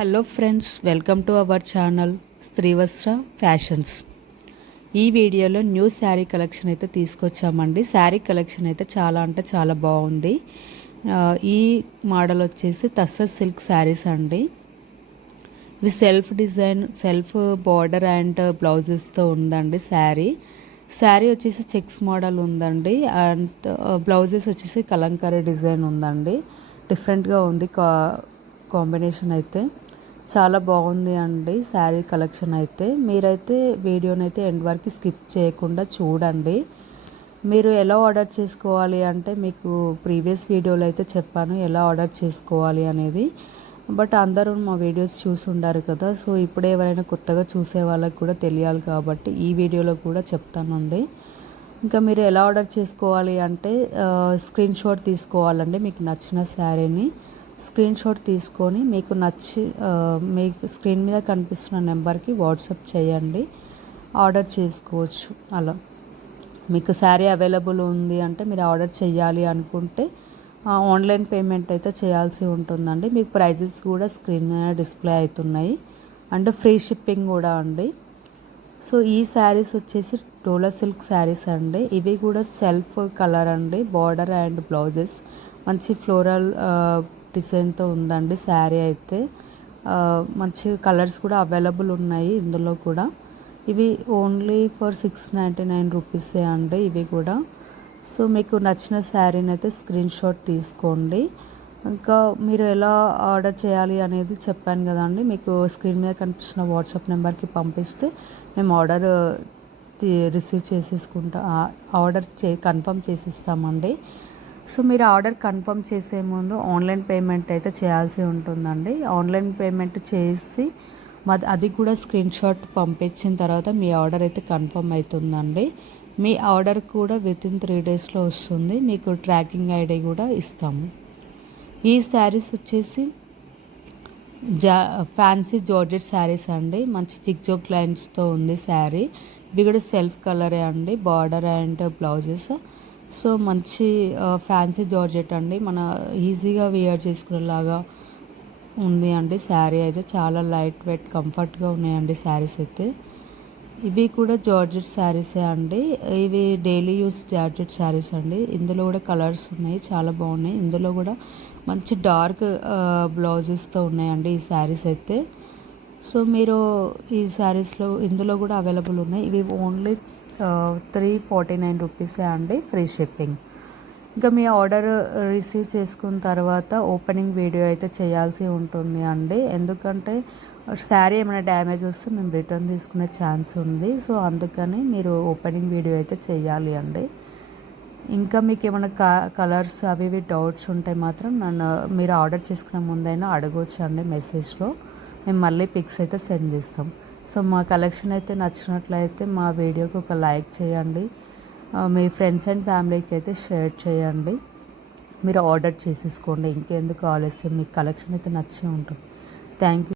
Hello friends, welcome to our channel Srivastra fashions. ఈ వీడియోలో new sari collection అయితే తీసుకొచ్చామండి. శారీ కలెక్షన్ అయితే చాలా అంటే చాలా బాగుంది. ఈ మోడల్ వచ్చేసి తస్సర్ సిల్క్ శారీస్ అండి. ఇవి self design, self border and బ్లౌజెస్తో ఉందండి. శారీ వచ్చేసి చెక్స్ మోడల్ ఉందండి. అండ్ బ్లౌజెస్ వచ్చేసి కలంకారీ డిజైన్ ఉందండి. డిఫరెంట్గా ఉంది కాంబినేషన్ అయితే చాలా బాగుంది అండి. శారీ కలెక్షన్ అయితే మీరైతే వీడియోనైతే ఎండ్ వరకు స్కిప్ చేయకుండా చూడండి. మీరు ఎలా ఆర్డర్ చేసుకోవాలి అంటే మీకు ప్రీవియస్ వీడియోలో అయితే చెప్పాను ఎలా ఆర్డర్ చేసుకోవాలి అనేది. బట్ అందరూ మా వీడియోస్ చూసి ఉండారు కదా, సో ఇప్పుడే ఎవరైనా కొత్తగా చూసే వాళ్ళకి కూడా తెలియాలి కాబట్టి ఈ వీడియోలో కూడా చెప్తానండి. ఇంకా మీరు ఎలా ఆర్డర్ చేసుకోవాలి అంటే స్క్రీన్ షాట్ తీసుకోవాలండి. మీకు నచ్చిన శారీని స్క్రీన్ షాట్ తీసుకొని మీకు స్క్రీన్ మీద కనిపిస్తున్న నెంబర్కి వాట్సాప్ చేయండి, ఆర్డర్ చేసుకోవచ్చు. అలా మీకు శారీ అవైలబుల్ ఉంది అంటే మీరు ఆర్డర్ చేయాలి అనుకుంటే ఆన్లైన్ పేమెంట్ అయితే చేయాల్సి ఉంటుందండి. మీకు ప్రైజెస్ కూడా స్క్రీన్ మీద డిస్ప్లే అవుతున్నాయి అండ్ ఫ్రీ షిప్పింగ్ కూడా అండి. సో ఈ శారీస్ వచ్చేసి డోలా సిల్క్ శారీస్ అండి. ఇవి కూడా సెల్ఫ్ కలర్ అండి. బార్డర్ అండ్ బ్లౌజెస్ మంచి ఫ్లోరల్ డిజైన్తో ఉందండి. శారీ అయితే మంచి కలర్స్ కూడా అవైలబుల్ ఉన్నాయి ఇందులో కూడా. ఇవి ఓన్లీ ఫర్ 699 రూపీసే అండి ఇవి కూడా. సో మీకు నచ్చిన శారీని అయితే స్క్రీన్ షాట్ తీసుకోండి. ఇంకా మీరు ఎలా ఆర్డర్ చేయాలి అనేది చెప్పాను కదండి. మీకు స్క్రీన్ మీద కనిపిస్తున్న వాట్సాప్ నెంబర్కి పంపిస్తే మేము ఆర్డర్ రిసీవ్ కన్ఫర్మ్ చేసిస్తామండి. సో మీరు ఆర్డర్ కన్ఫర్మ్ చేసే ముందు ఆన్లైన్ పేమెంట్ అయితే చేయాల్సి ఉంటుందండి. ఆన్లైన్ పేమెంట్ చేసి అది కూడా స్క్రీన్ షాట్ పంపించిన తర్వాత మీ ఆర్డర్ అయితే కన్ఫర్మ్ అవుతుందండి. మీ ఆర్డర్ కూడా వితిన్ 3 డేస్లో వస్తుంది. మీకు ట్రాకింగ్ ఐడి కూడా ఇస్తాము. ఈ శారీస్ వచ్చేసి ఫ్యాన్సీ జార్జెట్ శారీస్ అండి. మంచి జిగ్జాగ్ లైన్స్తో ఉంది శారీ. ఇవి కూడా సెల్ఫ్ కలరే అండి, బార్డర్ అండ్ బ్లౌజెస్. సో మంచి ఫ్యాన్సీ జార్జెట్ అండి, మన ఈజీగా వేర్ చేసుకునేలాగా ఉంది అండి. శారీ అయితే చాలా లైట్ వెయిట్ కంఫర్ట్గా ఉన్నాయండి శారీస్ అయితే. ఇవి కూడా జార్జెట్ శారీసే అండి. ఇవి డైలీ యూస్ జార్జెట్ శారీస్ అండి. ఇందులో కూడా కలర్స్ ఉన్నాయి, చాలా బాగున్నాయి. ఇందులో కూడా మంచి డార్క్ బ్లౌజెస్తో ఉన్నాయండి ఈ శారీస్ అయితే. సో మీరు ఈ శారీస్లో ఇందులో కూడా అవైలబుల్ ఉన్నాయి. ఇవి ఓన్లీ 349 రూపీసే అండి, ఫ్రీ షిప్పింగ్. ఇంకా మీ ఆర్డర్ రిసీవ్ చేసుకున్న తర్వాత ఓపెనింగ్ వీడియో అయితే చేయాల్సి ఉంటుంది అండి. ఎందుకంటే శారీ ఏమైనా డ్యామేజ్ వస్తే మేము రిటర్న్ తీసుకునే ఛాన్స్ ఉంది. సో అందుకని మీరు ఓపెనింగ్ వీడియో అయితే చేయాలి అండి. ఇంకా మీకు ఏమైనా కలర్స్ అవి ఇవి డౌట్స్ ఉంటే మాత్రం మీరు ఆర్డర్ చేసుకునే ముందైనా అడగవచ్చు అండి మెసేజ్లో. మేము మళ్ళీ పిక్స్ అయితే సెండ్ చేస్తాం. సో మా కలెక్షన్ అయితే నచ్చినట్లయితే మా వీడియోకి ఒక లైక్ చేయండి. మీ ఫ్రెండ్స్ అండ్ ఫ్యామిలీకి అయితే షేర్ చేయండి. మీరు ఆర్డర్ చేసేసుకోండి. ఇంకెందుకు ఆలస్యం, మీకు కలెక్షన్ అయితే నచ్చే ఉంటుంది. Thank you.